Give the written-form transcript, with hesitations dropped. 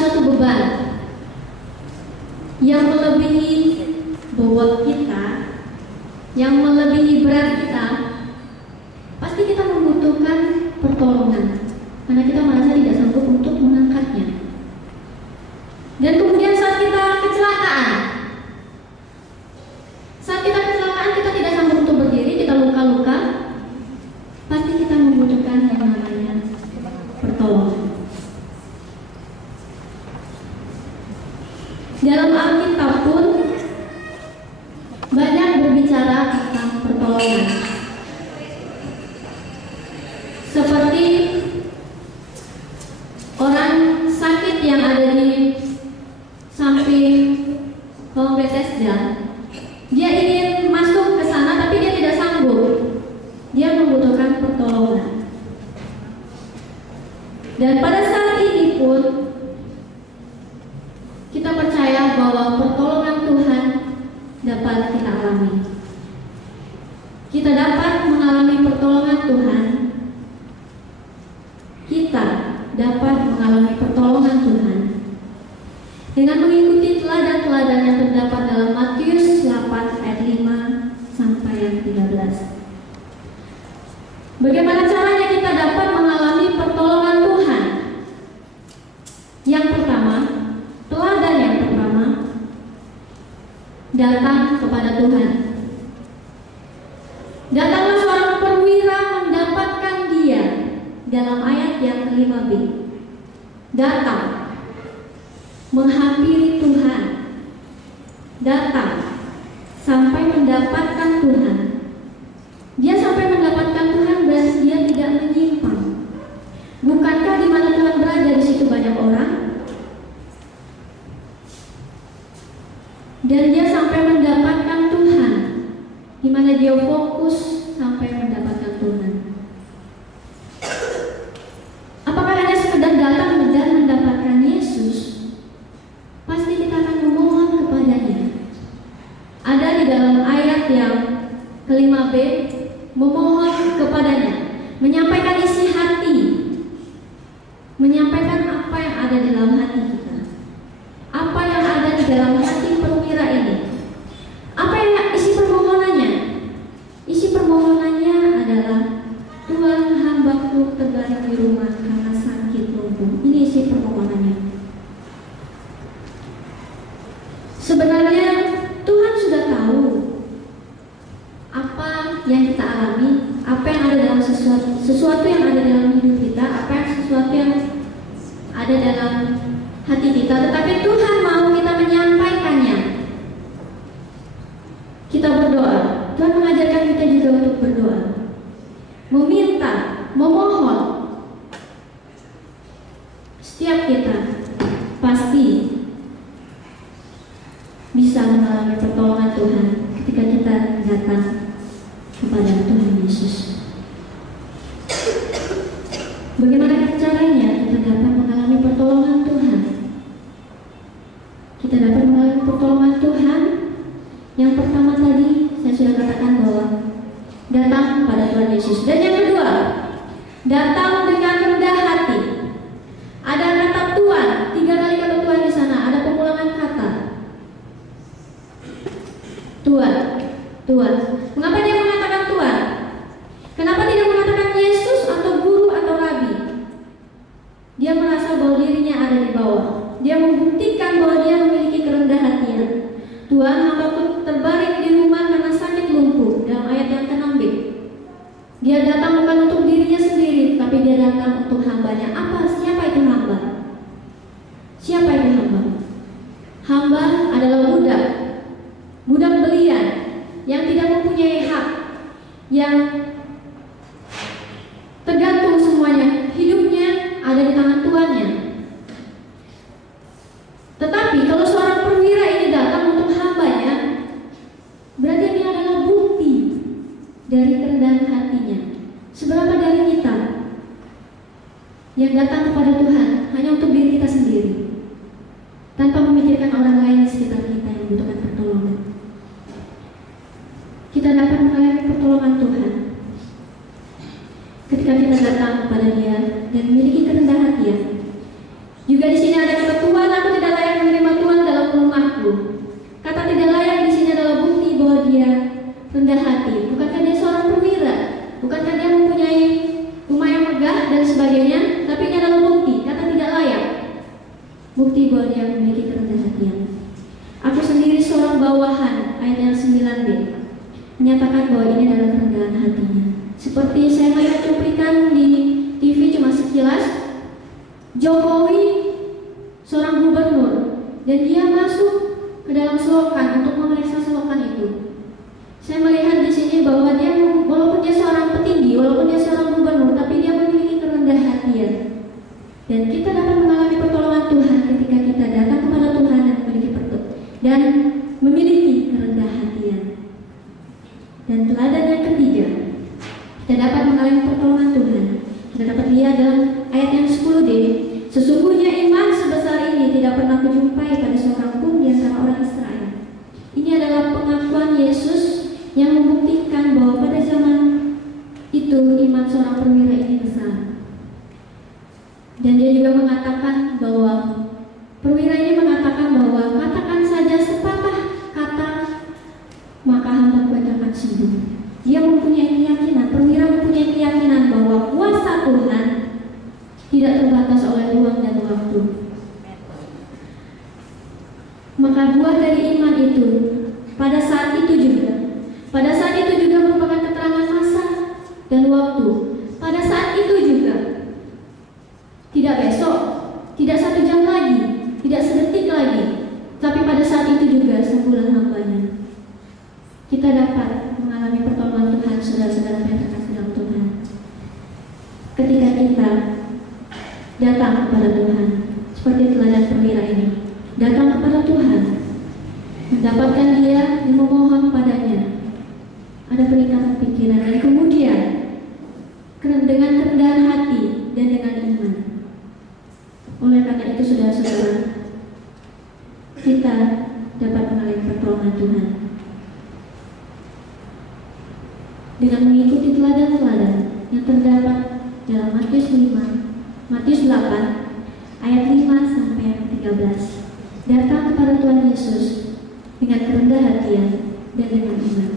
suatu beban yang melebihi bobot kita, yang melebihi berat kita, pasti kita membutuhkan pertolongan karena kita merasa tidak sanggup untuk mengangkatnya. Dan kemudian saat kita kecelakaan, kita tidak sanggup untuk berdiri, kita luka-luka, pasti kita membutuhkan yang namanya pertolongan. Dalam Alkitab pun banyak berbicara tentang pertolongan. Seperti orang sakit yang ada di samping kolong Bethesda, dia ingin masuk ke sana tapi dia tidak sanggup. Dia membutuhkan pertolongan. Dan pada saat ini pun kita percaya bahwa pertolongan Tuhan dapat kita alami. Kita dapat mengalami pertolongan Tuhan. Kita dapat mengalami pertolongan Tuhan dengan mengikuti teladan-teladan yang terdapat dalam Matius 8 ayat 5 sampai yang 13. Bagaimana caranya kita dapat mengalami pertolongan Tuhan? Yang pertama, teladan yang pertama, datang kepada Tuhan. Datanglah seorang perwira mendapatkan dia dalam ayat yang ke-5b. Datang, menghampiri Tuhan, datang sampai mendapatkan Tuhan. Dia sampai mendapatkan Tuhan berarti dia tidak menyimpang. Bukankah di mana Tuhan berada di situ banyak orang? Dan dia sampai mendapatkan Tuhan, di mana dia fokus sampai mendapatkan Tuhan. Apakah hanya sekedar datang dan mendapatkan Yesus? Pasti kita akan memohon kepadanya. Ada di dalam ayat yang ke-5b, memohon kepadanya, menyampaikan isi hati, menyampaikan apa yang ada di dalam hati kita, apa yang ada di dalam hati perwira ini. Apa yang isi permohonannya? Isi permohonannya adalah, Tuhan, hambaku terbaring di rumah karena sakit lumpuh. Ini isi permohonannya. Sebenarnya Tuhan sudah tahu apa yang kita alami, apa yang ada dalam sesuatu yang ada dalam hidup kita, sesuatu yang ada dalam hati kita, tetapi Tuhan mau kita menyampaikannya. Kita berdoa. Tuhan mengajarkan kita juga untuk berdoa, meminta, memohon. Setiap kita pasti bisa mengalami pertolongan Tuhan ketika kita datang kepada Tuhan Yesus. Bagaimana caranya kita dapat mengalami pertolongan Tuhan? Kita dapat mengalami pertolongan Tuhan. Yang pertama tadi saya sudah katakan bahwa datang pada Tuhan Yesus. Dan yang kedua, datang dengan rendah hati. Ada kata Tuhan, 3 kali kata Tuhan di sana. Ada pengulangan kata Tuhan, Tuhan. Mengapa dia mengatakan Tuhan? Kenapa tidak mengatakan Yesus atau guru atau rabi? Dia merasa bahwa dirinya ada di bawah. Dia membuktikan bahwa dia memiliki kerendahan hatian. Tuhan, hambaku terbaring di rumah karena sakit lumpuh. Dalam ayat yang ke-6b, dia datang bukan untuk dirinya sendiri, tapi dia datang untuk hambanya. Siapa itu hamba? Siapa itu hamba? Hamba adalah budak belian yang tidak mempunyai hak, yang tergantung semuanya, hidupnya ada di tangan tuannya. Tetapi kalau seorang perwira ini datang untuk hambanya, berarti ini adalah bukti dari kerendahan hatinya. Seberapa dari kita yang datang kepada Tuhan hanya untuk diri kita sendiri, tanpa memikirkan orang lain di sekitar kita yang membutuhkan pertolongan. Kita dapat mengalami pertolongan Tuhan ketika kita datang kepada Dia dan memiliki kerendahan hati. Juga di sini ada kata Tuhan ayat yang 9b menyatakan bahwa ini adalah kerendahan hatinya. Seperti saya melihat cuplikan di TV cuma sekilas, Jokowi seorang gubernur dan dia masuk ke dalam selokan untuk memeriksa selokan itu. Saya melihat di sini bahwa dia, walaupun dia seorang petinggi, walaupun dia seorang gubernur, tapi dia memiliki kerendahan hatian. Dan kita dapat mengalami pertolongan Tuhan ketika kita datang kepada Tuhan dan memiliki kerendahan hatian. Dan teladan yang ketiga, kita dapat mengalami pertolongan Tuhan. Kita dapat lihat dalam ayat yang 10d, sesungguhnya iman sebesar ini tidak pernah kujumpai pada seorang pun di antara orang Israel. Ini adalah pengakuan Yesus yang membuktikan bahwa pada zaman itu iman seorang perwira ini besar. Dan dia juga mengatakan bahwa perwira ini mengatakan bahwa katakan saja sepatah kata maka hambaku akan sembuh. Dia mempunyai keyakinan, perwira mempunyai keyakinan bahwa kuasa Tuhan tidak terbatas oleh ruang dan waktu. Maka buah dari iman itu pada saat itu juga merupakan keterangan masa dan waktu. Pada saat itu juga, tidak besok, tidak 1 jam lagi, tidak sedetik lagi, tapi pada saat itu juga sebulan hambanya. Kita dapat mengalami pertolongan Tuhan, saudara-saudara yang terkasih dalam Tuhan. Ketika kita datang kepada Tuhan, seperti teladan perwira ini, datang kepada Tuhan, mendapatkan Dia dan memohon padanya, ada peningkatan pikiran dan kemudian dengan kerendahan hati dan dengan iman. Oleh karena itu, saudara-saudara, kita dapat mengalami pertolongan Tuhan dengan mengikuti teladan-teladan yang terdapat dalam Matius 8 ayat 5 sampai 13. Datang kepada Tuhan Yesus dengan kerendahan hatian dan dengan iman.